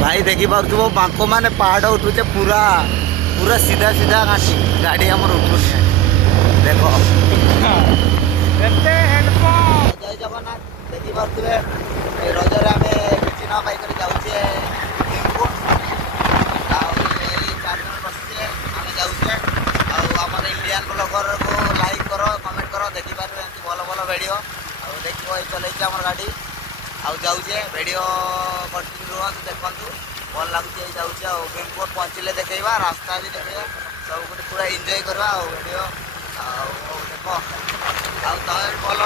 भाई देखी पार्थ बांक मैंने पहाड़ उठुचे पूरा पूरा सीधा सीधा घाटी गाड़ी आमर उठुनी देख जय जगन्नाथ देखी पारे रजरे आम किसी न पाई जाऊे बसचे आम जाऊे आमर इंडियन ब्लॉगर को लाइक कर कमेंट कर देखी पारे भल भल वीडियो देख चल गाड़ी आउे वीडियो कंटिन्यू रुहतु देखु भल लगुच जाऊे भीमकुंड पहुँचले देखा रास्ता भी देखा सब कुछ पूरा एंजॉय करवा वीडियो भल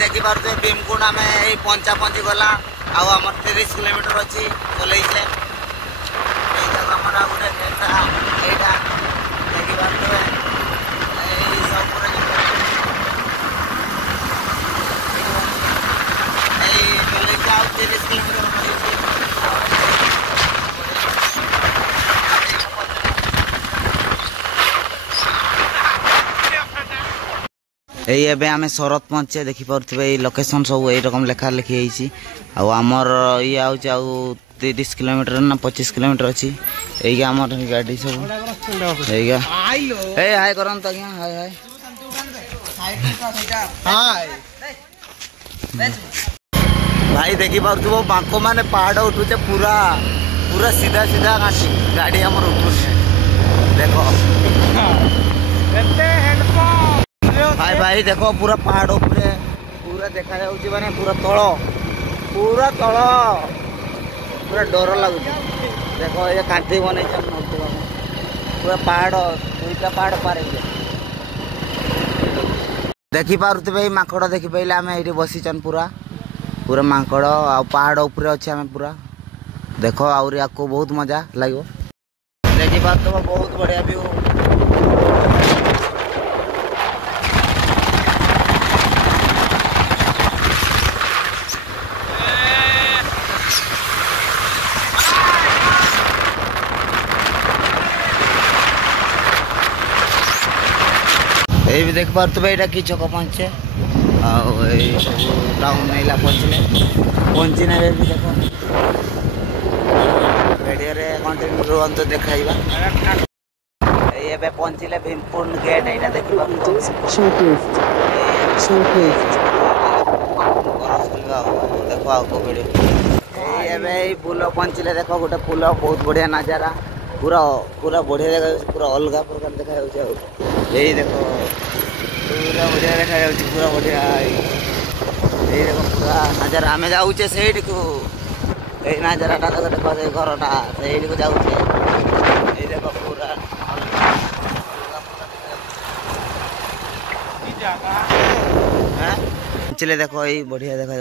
देखी पारे भीमकुंड आम यही पंचापंची गला आम 30 किलोमीटर अच्छी चलई गोटे देखी पारे सब 30 किलोमीटर यही एबे आमे शरत पहुँचे देखी पारे लोकेशन सब यही रकम लेखा लिखी आमर ये आउ 30 किलोमीटर ना 25 किलोमीटर अच्छी यही आमर गाड़ी सब हाय करंत आज्ञा हाय हाय भाई देखी पारे बांक मैंने पहाड़ उठुचे पूरा पूरा सीधा सीधा घाटी गाड़ी आमर उठुनी देख भाई भाई देखो पूरा पहाड़ उपरे पूरा देखा माने पूरा तल पूरा डर लगुच देखो ये कांठी बन पूरा पहाड़ 2टा पहाड़ पार देखी पारे माकड़ देखी पाइले आम ये बसीचन पूरा पूरा माकड़ आ पहाड़ उपरे अच्छे आम पूरा देख आपको बहुत मजा लगे देखी पारे बहुत बढ़िया व्यू ये भी देख पारे यहाँ कि छक पहुँचे टाउन नाइला पहुँचने भी देख वीडियो कंटिन्यू रुहतु देखा ये पहुँचले भीमकुंड गेट यहाँ देख देख आपको वीडियो पुल पहुँचले देख गोटे पुल बहुत बढ़िया नजारा पूरा पूरा बढ़िया देखा पूरा अलग प्रकार देखा यही देखो पूरा बढ़िया देखा पूरा बढ़िया यही देखो पूरा नजारा आम जाऊे से नजारा देखो घरटा से जाऊे ये देखो पूरा चले देखो यही बढ़िया देखा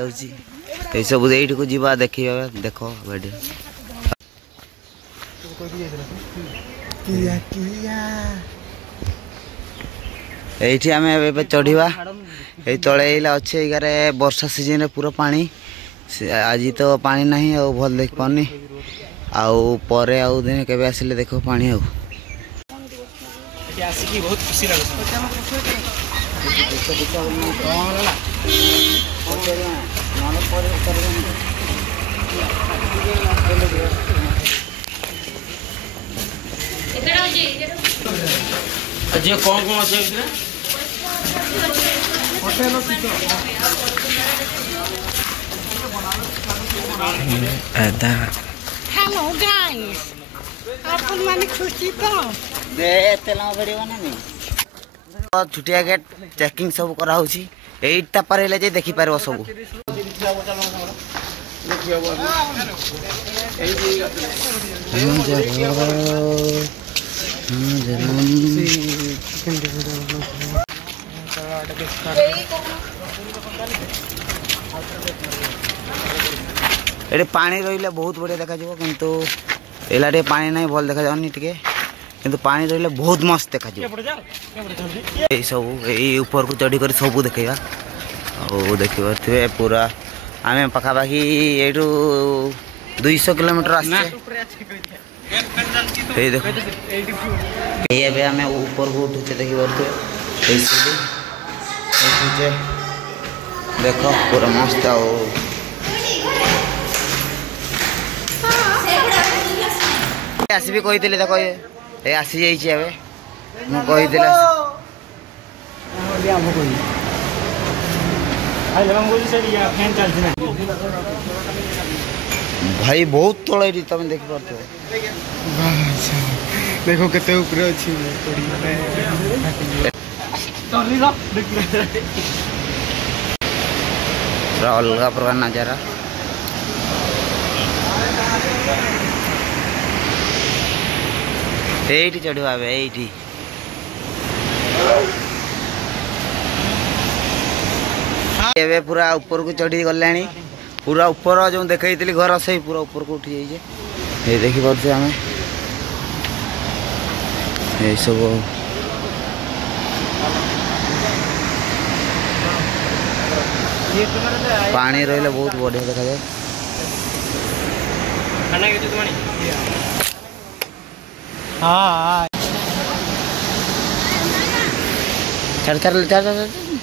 सब यही को जीवा देखिए देख वीडियो ये आम ए चढ़ा ये तले अच्छे यारे वर्षा सीजन पूरा पानी आज तो पानी नहीं आ भल देख पानी आउे आउ दिन के आसिले देखो पानी बहुत खुशी जी कौन कौन अच्छे हेलो गाइस अपन माने खुशी तो दे तेला वीडियो बनानी छुटिया गेट चेकिंग सब करा होची एटा पर हेले जे देखि पारबो सब ये पानी रही बहुत बढ़िया देखा किंतु एला टे पानी नहीं भल देखा जानी टे किंतु पानी रही बहुत मस्त देखा सब ऊपर को चढ़ी कर सब देखा और देखिए पूरा आम पखापाखि ये 200 किलोमीटर आसे देखो ये आम ऊपर को उठुचे देखिए देख पूरा मस्त आसबी कही देख ये आसी जाइए मुझे भाई बहुत तले तुम देख पार देखो केते ऊपर अछि पूरा अलग प्रकार नजारा ये चढ़वा ये पूरा ऊपर को चढ़ी गला पूरा ऊपर जो देखी घर से पूरा ऊपर को उठी जाइए ये देखी पारे आम ये सब पानी रही बहुत बढ़िया देखा जाए हाँ चढ़ चढ़ चढ़ चढ़